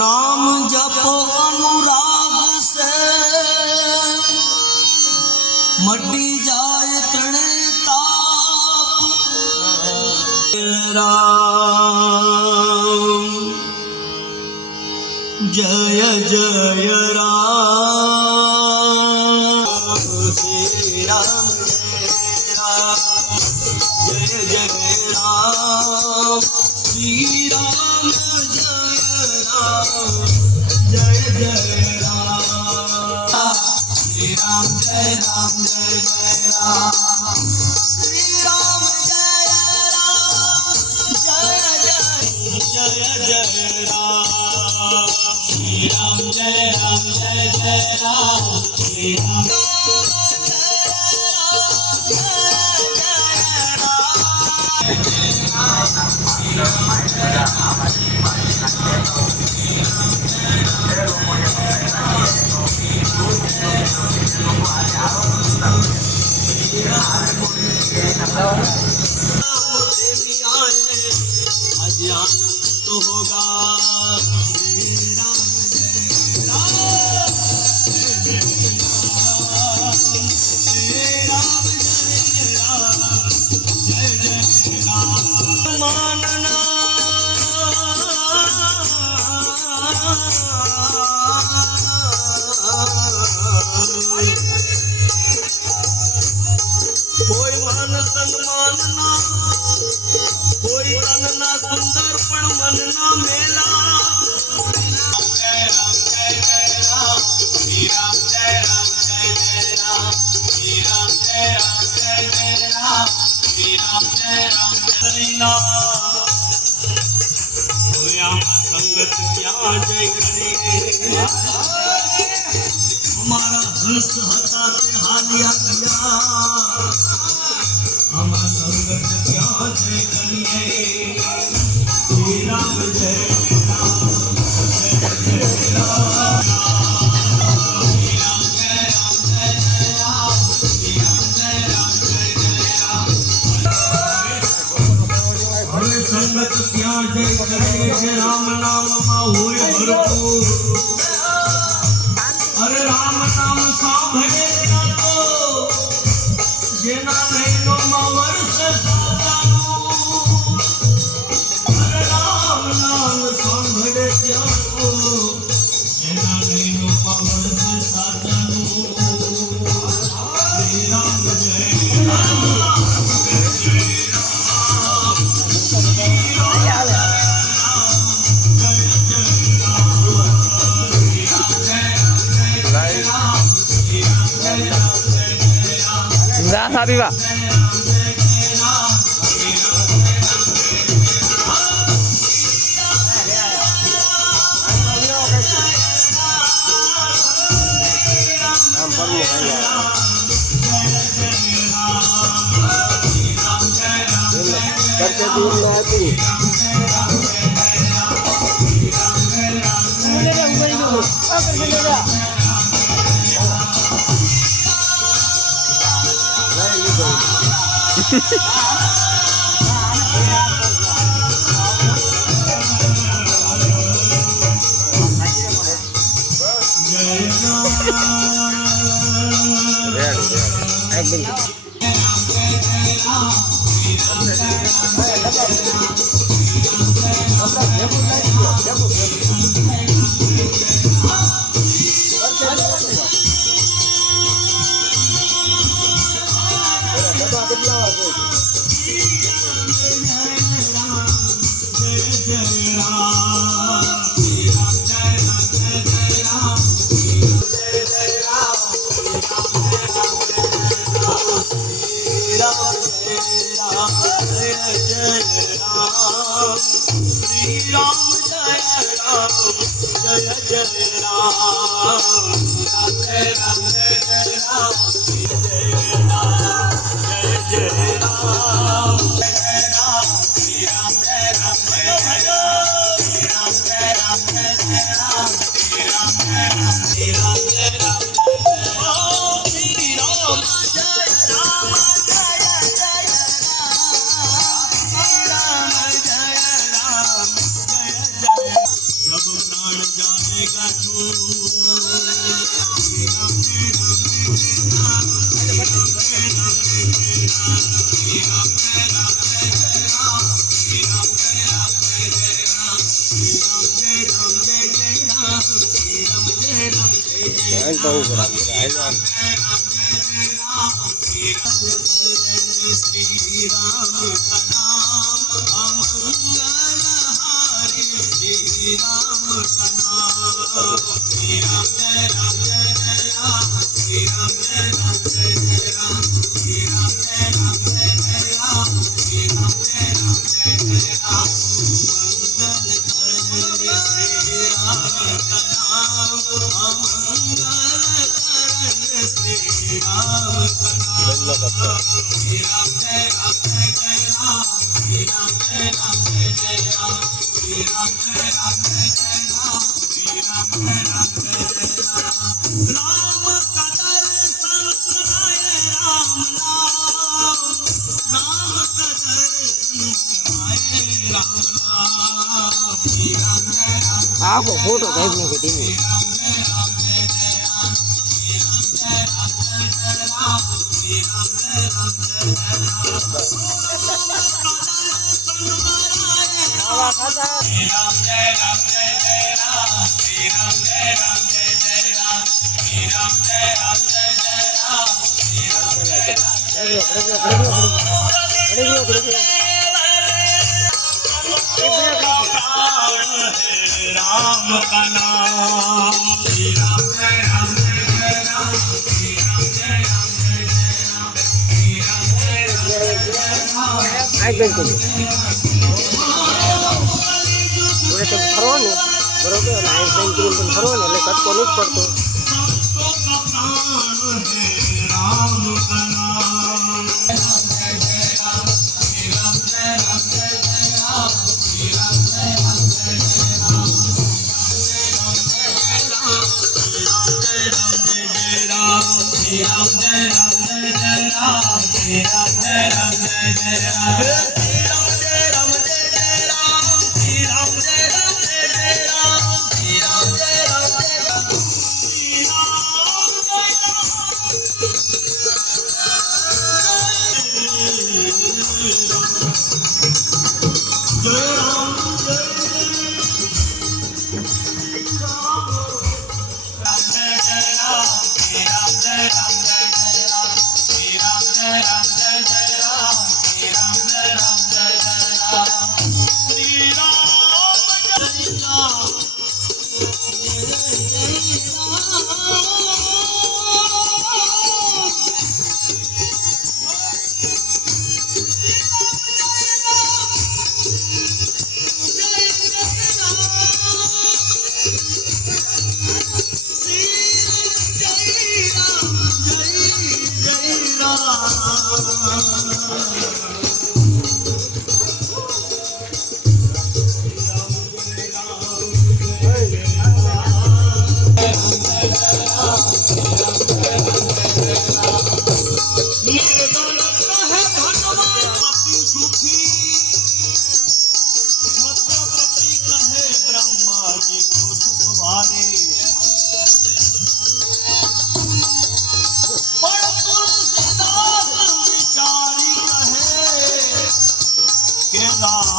नाम जपो अनुराग से मटी जाय तणे ताप राम जय जय राम श्री राम जय जय राम श्री राम जय जय राम श्री राम जय राम जय जय राम श्री राम जय राम जय जय जय राम श्री राम जय राम श्री राम तो होगा कोई मान सम्मान ना कोई तन ना सुंदर पण मन ना मेला जय राम जय जय राम श्री राम जय जय राम श्री राम जय जय राम श्री राम जय हरिना संगत क्या जय करे हमारा हंस हटा के हालिया गया हम संगत क्या जय करिए श्री राम जय राम जय जय राम श्री राम जय राम श्री राम जय जय राम भगत क्या जय करे जे राम नाम मा होय भरपूर अरे राम नाम सांभळे क्या तो जेना नैनो मा वर्ष साचानु अरे राम नाम सांभळे क्या तो जेना नैनो मा वर्ष साचानु श्री राम जय राम जा सारी बा आपको फोटो देखने की थी राम का नाम श्री राम जय राम जय राम श्री राम जय राम जय राम श्री राम जय राम बरोबर कटको नहीं पड़तो राम का नाम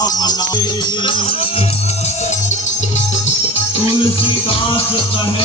राम नाम तुलसीदास कहे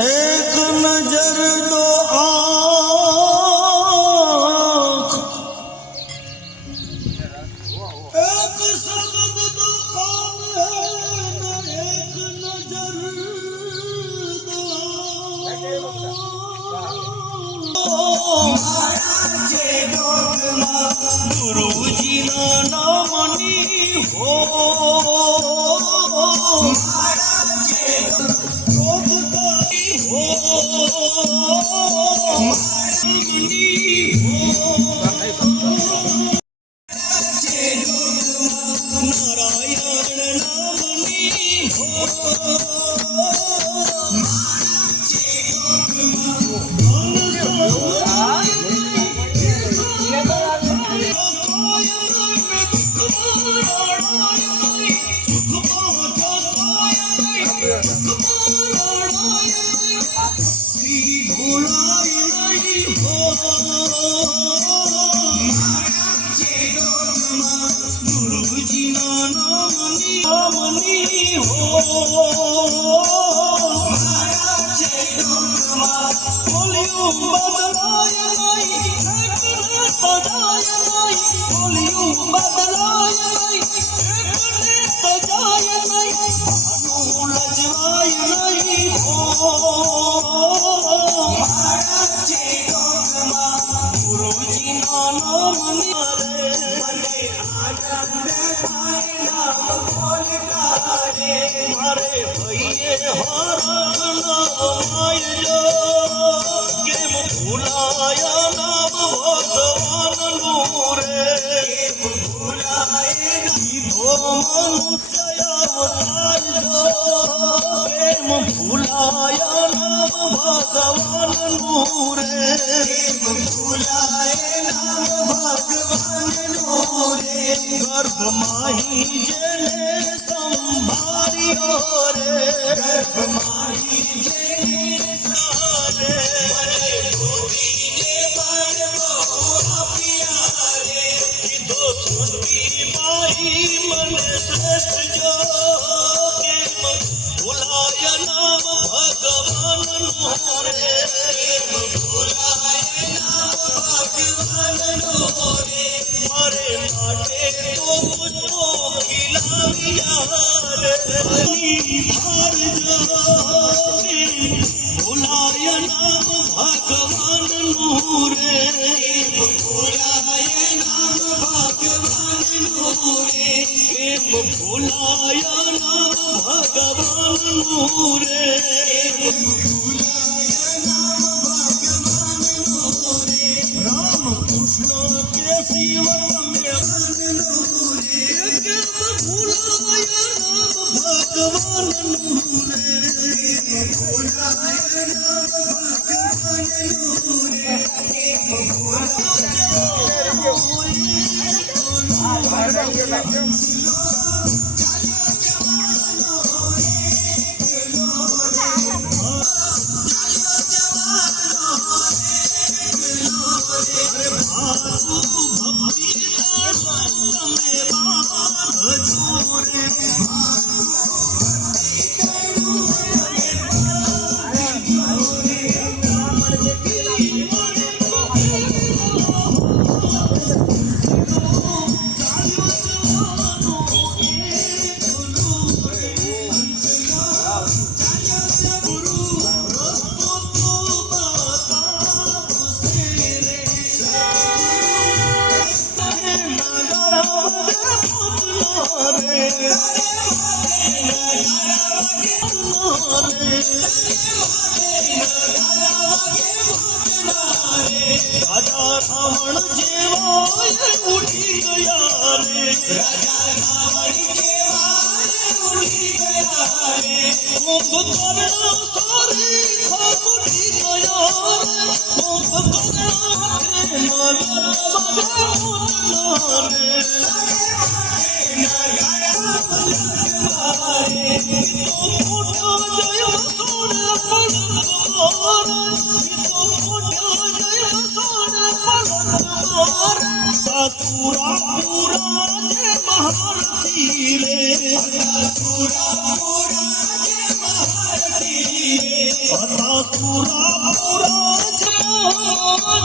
एक नजर दो आँख एक शब्द दो कान है एक नजर दो गुरुजी नामनी हो भगवान राजा रावण जेवा उठी गया रे, राजा रावण जेवा उठी गया रे, कुंभकर्ण सारी उठी गया रे, कुंभकर्ण नगर रे, पूरा पूरा जय महारथी रे, पूरा पूरा जय महारथी रे, पूरा पूरा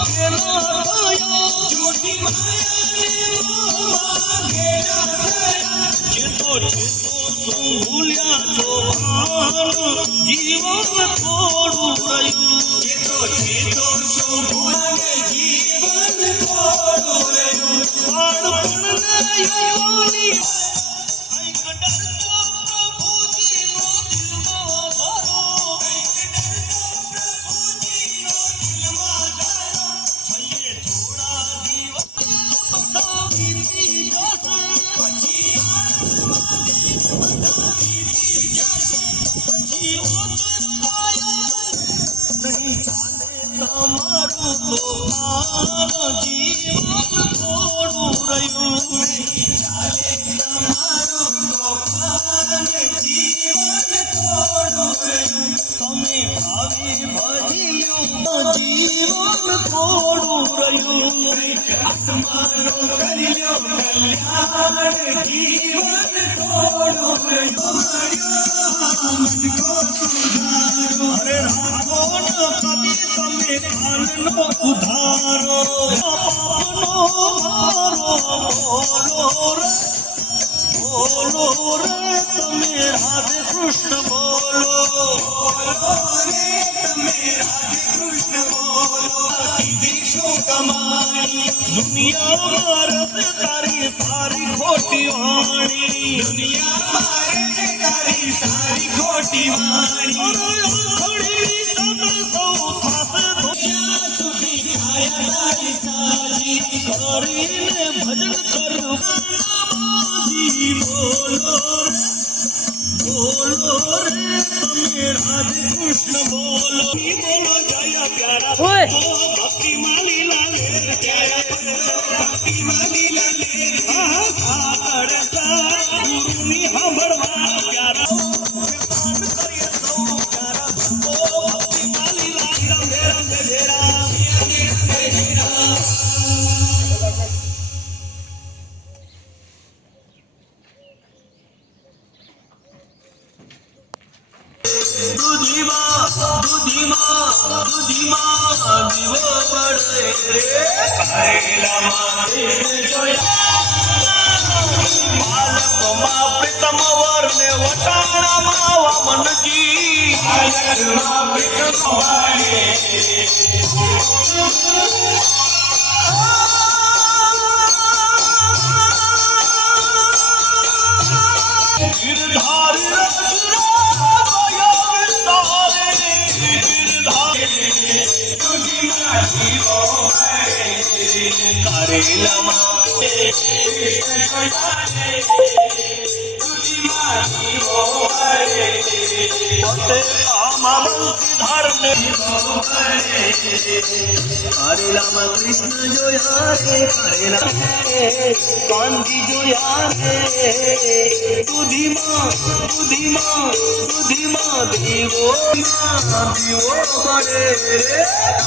गेला गया, झूठी माया गेला गया, चेतो चेतो भूलिया छो भान, जीवन थोड़ू रह्यु, चेतो चेतो छो भूलिया जीवन थोड़ू रह्यु, बाळपण ने योनी કંઈક ડરતો પ્રભુજીનો દિલમાં ધરો, કંઈક ડરતો પ્રભુજીનો દિલમાં ધરો, છયે થોડા દિવસ બધા વીતી જશે, પછી આળસમાં દિન બધા વીતી જશે, પછી ઓચિંતાય નહીં ચાલે તમારું તોફાન, જીવન થોડું રહ્યું નહીં ચાલે તમારું તોફાન, જીવન થોડું રહ્યું, તમે ભાવે ભજી લ્યો, જીવન થોડું રહ્યું, આત્માનો કરી લ્યો કલ્યાણ, જીવન થોડું રહ્યું, મનકો સુધારો, અરે રાખો ન કદી તમે કાલનો ઉધારો, પાપનો ભારો બોલો રે, બોલો રે તમે રાધે કૃષ્ણ બોલો, બોલો રે તમે રાધે કૃષ્ણ બોલો, કીધી શું કમાણી દુનિયામાં રસે તારી સારી ખોટી વાણી, દુનિયામાં રસે તારી સારી ખોટી વાણી, ખડી તમે સૌ થાશે જ્યાં સુધી કાયા તારી સાજી, કરીને ભજન કરું બાજી, બોલો રે, બોલો રે તમે રાધે કૃષ્ણ બોલો, બોલો જયા પ્યારા ભક્તિ માલી લાલે, ભક્તિ માલી લાલે, સાગર ગુરુની સાંભળવા પ્યારા, દાન કરીએ સૌ પ્યારા ભક્તો, ભક્તિ માલી લાલે, રામ રામ જય રામ, દૂધીમાં દીવો પડે રે, કરેલામાં જોયા, બાલકમાં પ્રીતમ વરને વટાણામાં વામનજી, બાલકમાં પ્રીતમ વરને ગિરધારી રઘુરામ ગયો વિસ્તારે, ગિરધારી દૂધીમાં દીવો પડે, કરેલામાં દૂધીમાં દીવો પડે, પોતે કામ માં બંસીધાર ને હરે રામ કૃષ્ણ જોયા રે હરે રામ કાનજી જોયા રે દુધીમાં દીવો બળે રે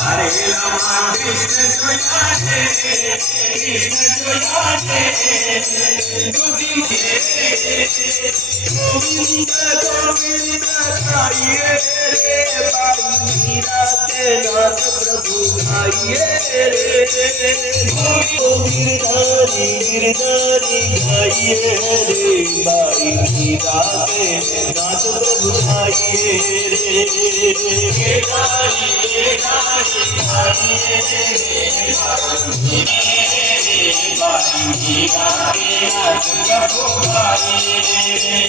હરે રામ કૃષ્ણ જોયા રે કૃષ્ણ જોયા રે દુધીમાં ગોવિંદ ગોવિંદ ગાઈએ રે બાઈ રાતે નાથ પ્રભુ ગાઈએ રે ગિરધારી ગાઈએ રે બાઈ રાતે નાથ પ્રભુ ગાઈએ રે ગિરધારી ગાઈએ રે બાઈ રાતે નાથ પ્રભુ ગાઈએ રે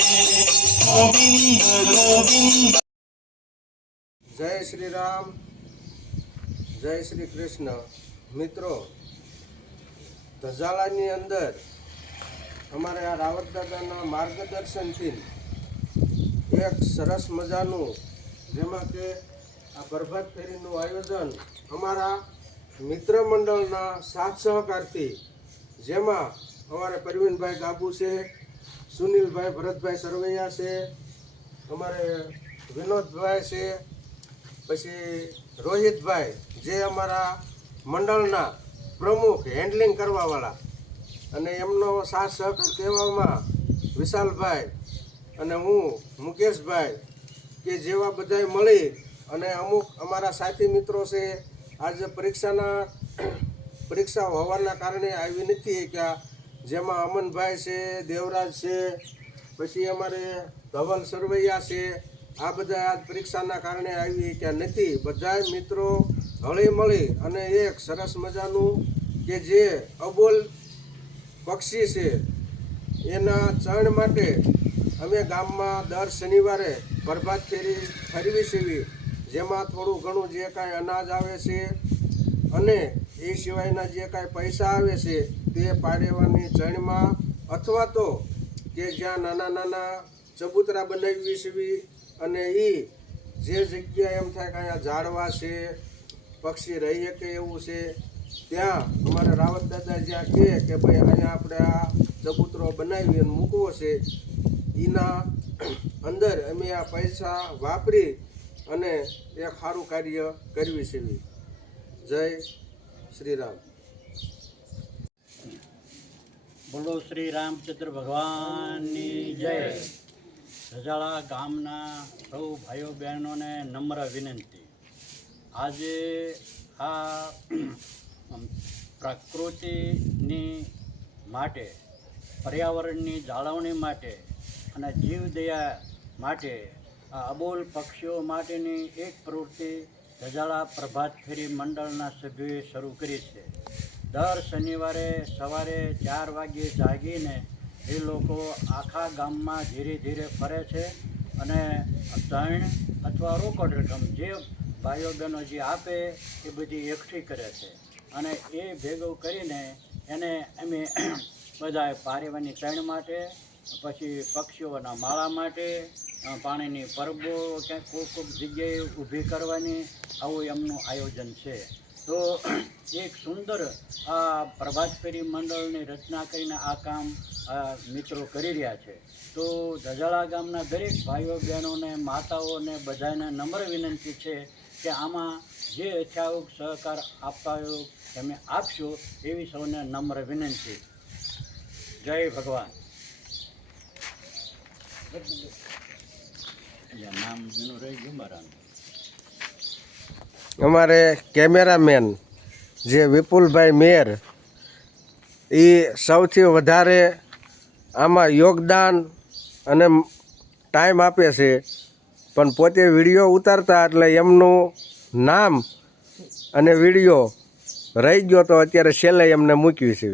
ગોવિંદ ગોવિંદ. જય શ્રી રામ, જય શ્રી કૃષ્ણ. મિત્રો, ધજાલાની અંદર અમારે આ રાવત દાદાના માર્ગદર્શનથી એક સરસ મજાનું, જેમાં કે આ પ્રભાત ફેરીનું આયોજન અમારા મિત્ર મંડળના સાથ સહકારથી, જેમાં અમારે પરવીનભાઈ ગાબુ છે, સુનિલભાઈ ભરતભાઈ સરવૈયા છે, અમારે વિનોદભાઈ છે, પછી રોહિતભાઈ જે અમારા મંડળના પ્રમુખ હેન્ડલિંગ કરવાવાળા, અને એમનો સાથ સહકાર કહેવામાં વિશાલભાઈ અને હું મુકેશભાઈ કે જેવા બધાય મળી અને અમુક અમારા સાથી મિત્રો છે. આજે પરીક્ષા હોવાના કારણે આવી નથી કે જેમાં અમનભાઈ છે, દેવરાજ છે, પછી અમારે ધવલ સરવૈયા છે. આ બધા આજ પરીક્ષાના કારણે આવી કે નથી. બધા મિત્રો હળી મળી અને એક સરસ મજાનું કે જે અબોલ પક્ષી છે એના ચણ માટે અમે ગામમાં દર શનિવારે પ્રભાત ફેરી ફરવી છીએ, જેમાં થોડું ઘણું જે કાંઈ અનાજ આવે છે અને એ સિવાયના જે કાંઈ પૈસા આવે છે તે પાડેવાની ચણમાં અથવા તો કે જ્યાં નાના નાના ચબૂતરા બનાવી છીએ અને એ જે જગ્યા એમ થાય કે અહીંયા ઝાડવા છે, પક્ષી રહી શકે એવું છે, ત્યાં અમારે રાવત દાદા જ્યાં કહે કે ભાઈ અહીંયા આપણે આ ચબૂતરો બનાવી અને મૂકવો છે, એના અંદર અમે આ પૈસા વાપરી અને એક સારું કાર્ય કરવી છે. જય શ્રી રામ. બોલો શ્રી રામચંદ્ર ભગવાનની જય. ધજાળા ગામના સૌ ભાઈઓ બહેનોને નમ્ર વિનંતી. આજે આ પ્રકૃતિની માટે, પર્યાવરણની જાળવણી માટે અને જીવદયા માટે આ અબોલ પક્ષીઓ માટેની એક પ્રવૃત્તિ ધજાળા પ્રભાત ફેરી મંડળના સભ્યોએ શરૂ કરી છે. દર શનિવારે સવારે 4 વાગ્યે જાગીને એ લોકો આખા ગામમાં ધીરે ધીરે ફરે છે અને ચણ અથવા રોકડ રકમ જે ભાઈઓ બહેનો જે આપે એ બધી એકઠી કરે છે અને એ ભેગું કરીને એને અમે બધા પારેવાની ચણ માટે, પછી પક્ષીઓના માળા માટે, પાણીની પરબો ક્યાંક કોઈક જગ્યાએ ઊભી કરવાની, આવું એમનું આયોજન છે. તો એક સુંદર આ પ્રભાત ફેરી મંડળની રચના કરીને આ કામ મિત્રો કરી રહ્યા છે. તો ધજાળા ગામના દરેક ભાઈઓ બહેનોને, માતાઓને બધાને નમ્ર વિનંતી છે કે આમાં જે યથાયોગ સહકાર આપવા તમે આપશો એવી સૌને નમ્ર વિનંતી. જય ભગવાન. નામ એનું રહી ગયું મારાનું. અમારે કેમેરામેન જે વિપુલભાઈ મેર એ સૌથી વધારે આમાં યોગદાન અને ટાઈમ આપે છે, પણ પોતે વિડીયો ઉતારતા એટલે એમનું નામ અને વિડીયો રહી ગયો તો અત્યારે છેલ્લે એમને મૂક્યું છે.